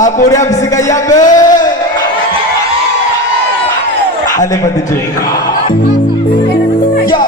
Apura bisika yabe. Ale pa DJ. Yo.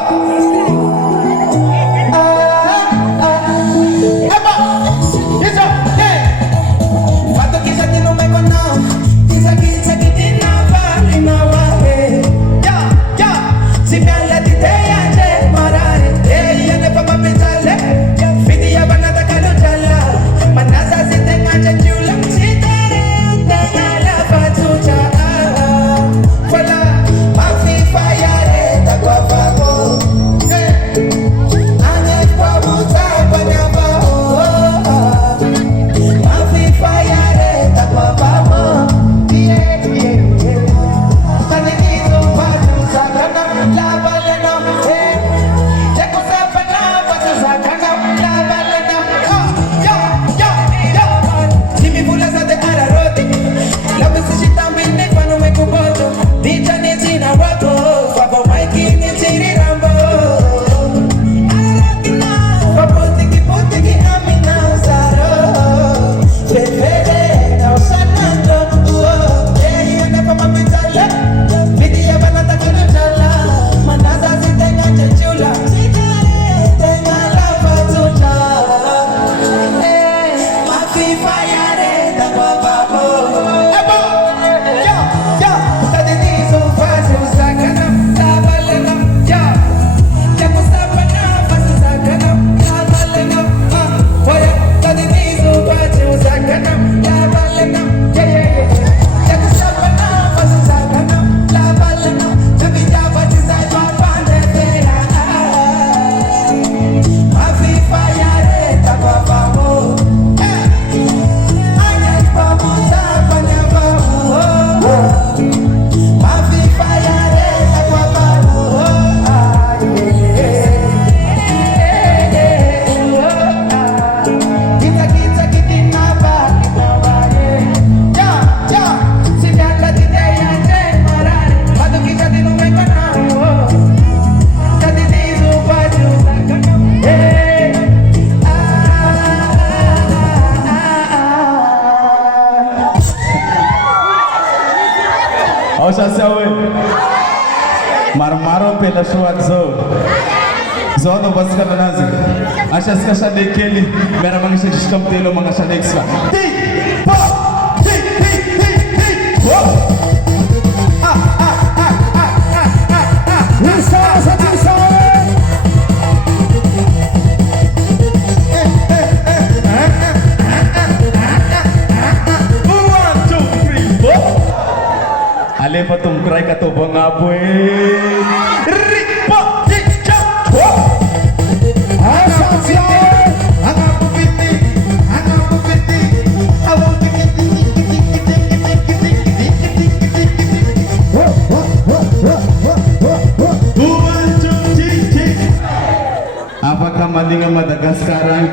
Sawe marmaro pela swag zo no baska nazi asha skasha de keli mera mangisha diskamtelo mga sa next ka ti po ti po lisa sa tisa 1 2 3 4 Ale patung kray ka to mga boy. Ripo tikchak. Asa siya. Ang pupiti. Awang tikiti. Apakah malinga Madagaskar ang